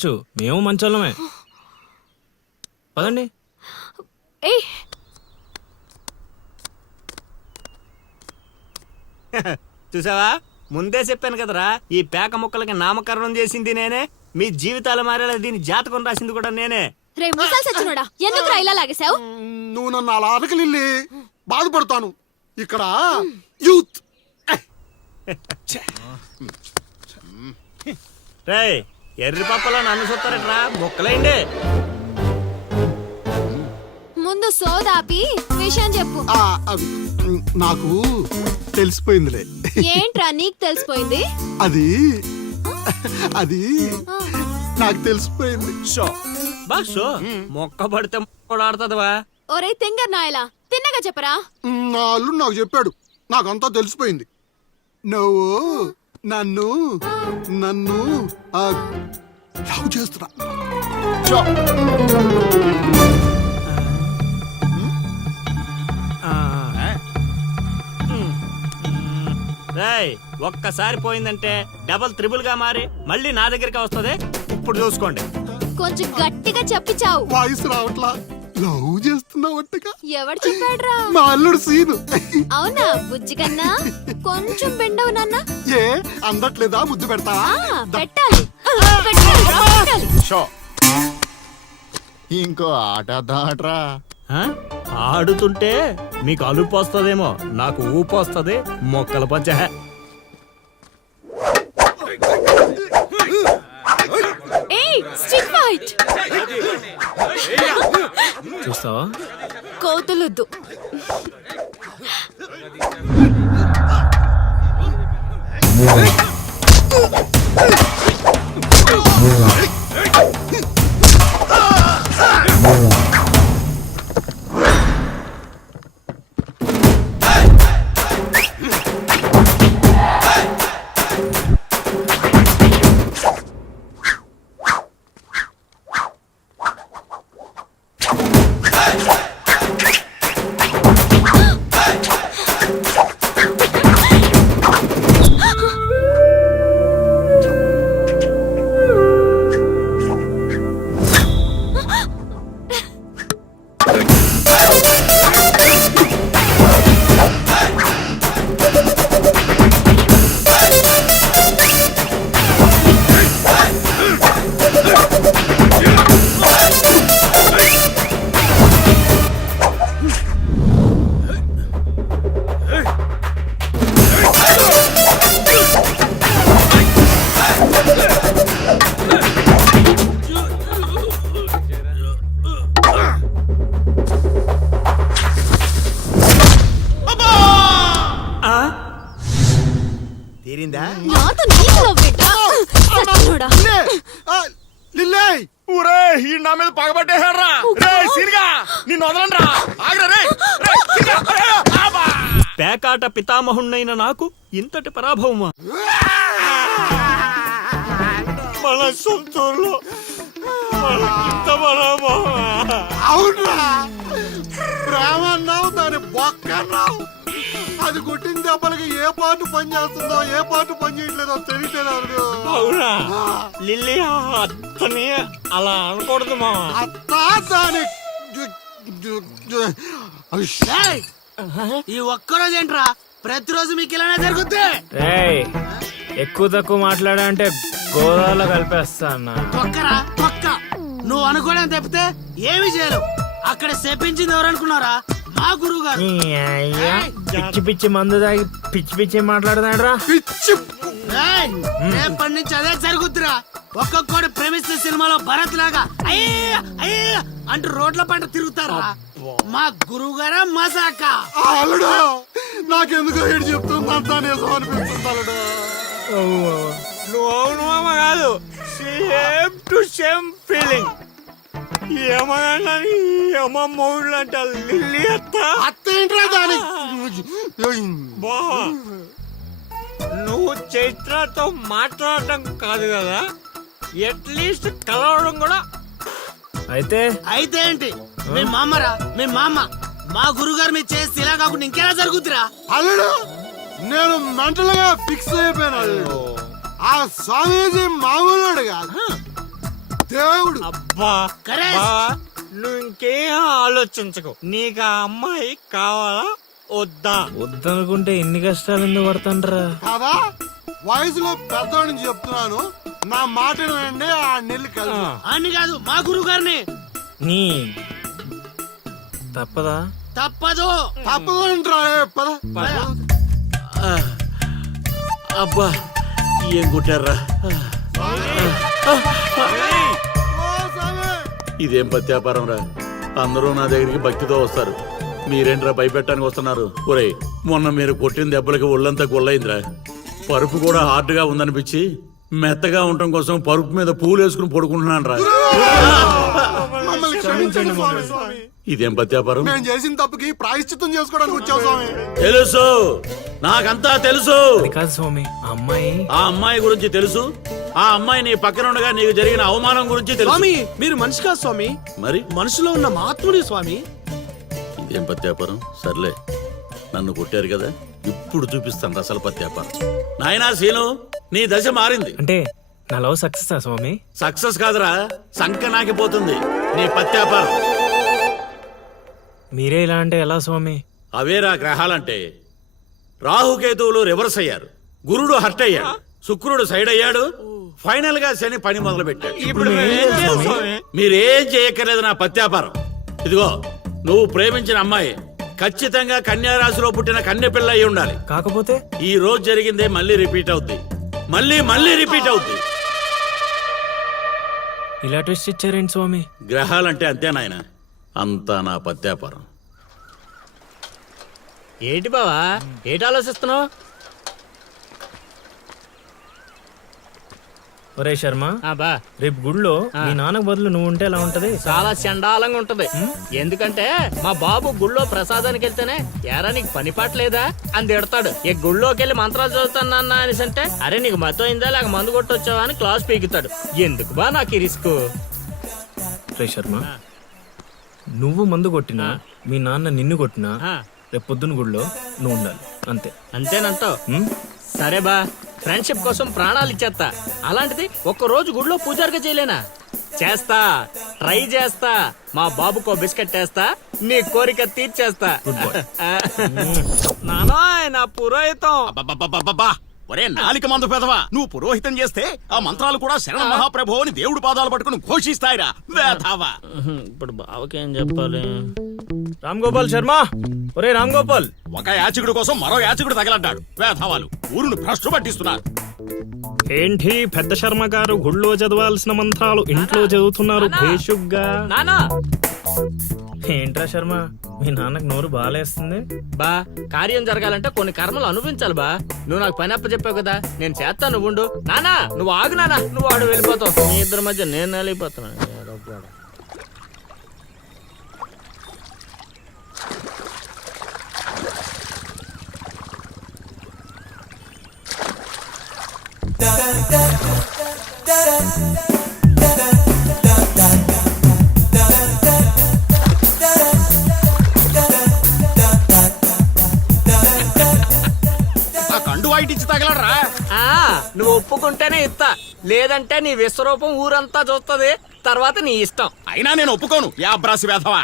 ఉండొచ్చు, మేము మంచోళ్ళమే. పదండి. ఏయ్ చూసావా, ముందే చెప్పాను కదరా, ఈ పేక ముక్కలకి నామకరణం చేసింది నేనే, మీ జీవితాలు మారేలా దీని జాతకం రాసింది కూడా నేనే. రే ముసల్ సచ్చినోడా, ఎందుకురా ఇలా లాగేశావు? నువ్వు నన్ను అలా అడగలిల్లి బాధపడతాను. ఇక్కడ యూత్ రేయ్, ఎర్రి పప్పలో నన్ను చూస్తారట్రా, ముక్కలేండి. ముందు సోదాపి విషయం చెప్పు. నాకు తెలిసిపోయిందిలే. ఏంట్రా నీకు తెలిసిపోయింది? అది అది నాకు తెలిసిపోయింది. షో బా షో, మొక్క పడితే కూడా ఆడుతుందివా. ఒరే తింగర్ నాయలా, తిన్నగా చెప్పరా. నా అల్లుడు నాకు చెప్పాడు, నాకంతా తెలిసిపోయింది. నువ్వు నన్ను నన్ను లవ్ చేస్తున్నా. రేయ్, ఒక్కసారి పోయిందంటే డబల్ త్రిబుల్ గా మారి మళ్ళీ నా దగ్గరికి వస్తుంది. ఇప్పుడు చూసుకోండి. కొంచెం గట్టిగా చెప్పిచావు. వాయిస్ రావట్లా. లవ్ చేస్తున్నావట్టుగా. ఎవడు చెప్పాడ్రా? మా అల్లుడు సీను. అవునా బుజ్జి కన్నా? కొంచెం బెండవు నాన్న. ఏ అందట్లేదా? ముద్దు పెడతావా? పెట్టాలి పెట్టాలిరా, పెట్టాలి. షో ఇంకో ఆట ఆడరా. ఆ? ఆడుతుంటే మీకు అలుపు వస్తుందేమో, నాకు ఊపు వస్తుంది. మొక్కల పంచ. ఏయ్ స్టిక్ ఫైట్. చూస్తావా? కోతులొద్దు. తీరిందా? నాతో నీకు లవ్ ఏంటా? సచ్చినోడా. ఊరే ఈ నా మీద పగబట్టేశాడ్రా. రేయ్ సీన్గా నిన్ను వదలండ్రా. ఆగ్రా రేయ్. రేయ్ సీన్గా. ఆబా. పేకాట పితామహుణ్ణైన నాకు ఇంతటి పరాభవమా? మన సొంతూరులో ఇంత పరాభవమా? అవునా? ప్రేమన్నావు, దాని బొక్కన్నావు. అది కొట్టిన దెబ్బలకి ఏ పాటు పని చేస్తుందో ఏ పాటు పని చేయట్లేదో తెలియట్లేదు. అవునా? లిల్లీ అత్తని అలా అనకూడదు మా. అత్తా దాని ఈ ఒక్కరోజు ఏంట్రా, ప్రతిరోజు మీకు ఇలానే జరుగుద్ది. రేయ్, ఎక్కువ తక్కువ మాట్లాడా అంటే గోదావరిలో కలిపేస్తా అన్న. తొక్కరా తొక్క. నువ్వు అనుకోవడం తప్పితే ఏమి చేయలేవు. అక్కడ చెప్పించింది ఎవరనుకున్నారా? మా గురువు గారు. ఈ అయ్యా, పిచ్చి పిచ్చి మందు తాగి పిచ్చి పిచ్చి మాట్లాడుతున్నాడురా. పిచ్చి. రేపటి నుంచి అదే జరుగుద్దిరా. ఒక్కొక్కడు ప్రేమిస్తే సినిమాలో భరత్ లాగా అయ్యే అయ్యే అంటూ రోడ్ల పంట తిరుగుతారా. మా గురువు గారా మజాక. అల్లుడు నాకెందుకో ఏడు చెప్తుందంతా నిజం అనిపిస్తుంది అల్లుడు. నువ్వు అవును మామ కాదు, సేమ్ టు సేమ్ ఫీలింగ్. ఏమన్నా అమ్మమ్మూళ్ళు అంట లిల్లీ అత్త. అత్త ఏంట్రా దాని? బా, నువ్వు చైత్రతో మాట్లాడటం కాదు కదా, అట్లీస్ట్ కలవడం కూడా. అయితే అయితే ఏంటి? మీ మామరా, మీ మామ. మా గురుగారు మీ చేసి ఇలా కాకుండా ఇంకెలా జరుగుతురా? అల్లుడు నేను మెంటల్ గా ఫిక్స్ అయిపోయాను అల్లుడు. ఆ స్వామీజీ మామూలుడు కాదు. దేవుడు. అబ్బా కరేష్. బా, నువ్వు ఇంకేం ఆలోచించకు. నీకు ఆ అమ్మాయి కావాలా వద్దా? వద్దనుకుంటే ఎన్ని కష్టాలు ఎందుకు పడతాండ్రా? కాదా వయసులో పెద్దవాడిని చెప్తున్నాను, నా మాట వినండి. ఆ నెల్లి కలిసి అని కాదు మా గురువు గారిని. నీ తప్పదా? తప్పదు. తప్పదంటరా పద. అబ్బా ఏం కొట్టారా? ఓ స్వామి. ఇదేం పత్యాపారం రా? అందరూ నా దగ్గరికి భక్తితో వస్తారు, మీరేంట్రా భయపెట్టడానికి వస్తున్నారు? ఒరేయ్, మొన్న మీరు కొట్టిన దెబ్బలకి ఒళ్ళంతా గుల్లైందిరా. పరుపు కూడా హార్డ్గా ఉందనిపించి మెత్తగా ఉండటం కోసం పరుపు మీద పూలు వేసుకుని పడుకుంటున్నాను రా. మమ్మల్ని క్షమించండి స్వామి. ఇదేం పత్యాపారం? మేము చేసిన తప్పుకి ప్రాయశ్చిత్తం చేసుకోవడానికి వచ్చావు స్వామి. తెలుసు, నాకంతా తెలుసు. అది కాదు స్వామి, ఆ అమ్మాయి ఆ అమ్మాయి గురించి తెలుసు, ఆ అమ్మాయి నీ పక్కన ఉండగా నీకు జరిగిన అవమానం గురించి తెలుసు. స్వామి మీరు మనిషి కాదు స్వామి, మరి మనసులో ఉన్న మహాత్ముడి స్వామి. ఇదేం పత్యాపారం? సర్లే, నన్ను కొట్టారు కదా, ఇప్పుడు చూపిస్తాను అసలు పత్యాపారం. నాయనా సీను, నీ దశ మారింది. అంటే నా లవ్ సక్సెస్ స్వామి? సక్సెస్ కాదురా, సంక నాకిపోతుంది నీ పత్యాపారం. మీరే ఇలా అంటే ఎలా స్వామి? అవేరా గ్రహాలంటే. రాహుకేతువులు రివర్స్ అయ్యారు, గురుడు హర్ట్ అయ్యాడు, శుక్రుడు సైడ్ అయ్యాడు, ఫైనల్ గా శని పని మొదలు పెట్టాడు. ఇప్పుడు మేమేం చేయాలి స్వామి? మీరేం చేయక్కర్లేదు నా పత్యాపారం. ఇదిగో, నువ్వు ప్రేమించిన అమ్మాయి ఖచ్చితంగా కన్యా రాశిలో పుట్టిన కన్య పిల్ల అయి ఉండాలి. కాకపోతే ఈ రోజు జరిగిందే మళ్ళీ రిపీట్ అవుద్ది, మళ్ళీ రిపీట్ అవుద్ది. ఇలా ట్విస్ట్ ఇచ్చారేంటి స్వామి? గ్రహాలంటే అంతే నాయన, అంతా నా పత్యాపారం. ఏంటి బావా, ఏంటి ఆలోచిస్తున్నావు? ఒరే శర్మ, బా, రేపు గుడిలో మీ నాన్నకు బదులు నువ్వు ఉంటే ఎలా ఉంటది? చాలా చండాలంగా ఉంటది. ఎందుకంటే మా బాబు గుళ్ళో ప్రసాదానికి వెళ్తేనే ఎరా నీకు పని పాట లేదా అని తిడతాడు. ఈ గుళ్ళోకి వెళ్ళి మంత్రాలు చదువుతాను అన్న అనేసి అంటే, అరే నీకు మతం అయిందా లేక మందు కొట్టొచ్చావా అని క్లాస్ పీకుతాడు. ఎందుకు బా నాకు ఈ రిస్క్? రే శర్మ, నువ్వు మందు కొట్టినా మీ నాన్న నిన్ను కొట్టినా రేపు పొద్దున్న గుడిలో నువ్వు ఉండాలి, అంతే. అంతేనంటావు? ఉమ్? సరే బా, ఫ్రెండ్షిప్ కోసం ప్రాణాలు ఇచ్చేస్తా. అలాంటిది ఒక్క రోజు గుడిలో పూజారిగా చేయలేనా? చేస్తా, ట్రై చేస్తా. మా బాబుకో బిస్కెట్ వేస్తా, నీ కోరిక తీర్చేస్తా. నానాయ్ నా పురోహితం. అబ్బబ్బబ్బబ్బబ్బా! ఒరే నాలిక మందు పెదవా, నువ్వు పురోహితం చేస్తే ఆ మంత్రాలు కూడా శరణ మహాప్రభు అని దేవుడి పాదాలు పట్టుకుని ఘోషిస్తాయిరా వేధావా. ఇప్పుడు బావకేం చెప్పాలి? రామ్ గోపాల్ శర్మ, ఒరే రామ్ గోపాల్, ఒక యాచకుడి కోసం మరో యాచకుడు తగలడ్డాడు. వేధావాలు ఊరును భ్రష్టు పట్టిస్తున్నారు. ఏంటి పెద్ద శర్మ గారు గుళ్ళో చదవాల్సిన మంత్రాలు ఇంట్లో చదువుతున్నారు భేషుగ్గా? నానా ఏంట్రా శర్మ, మీ నాన్నకు నోరు బాలేస్తుంది? బా, కార్యం జరగాలంటే కొన్ని కర్మలు అనుభవించాలి బా. నువ్వు నాకు పని అప్ప చెప్పావు కదా, నేను చేస్తాను, నువ్వు ఉండు. నానా నువ్వు ఆగు నానా, నువ్వు ఆడు వెళ్ళిపోతావు. మీ ఇద్దరి మధ్య నేను వెళ్ళిపోతున్నాను. ఆ కండు వాయిటిచ్చి తగలడరా. నువ్వు ఒప్పుకుంటేనే ఇస్తా, లేదంటే నీ విశ్వరూపం ఊరంతా చూస్తది. తర్వాత నీ ఇష్టం. అయినా నేను ఒప్పుకోను. యా బ్రాసి వేధవా.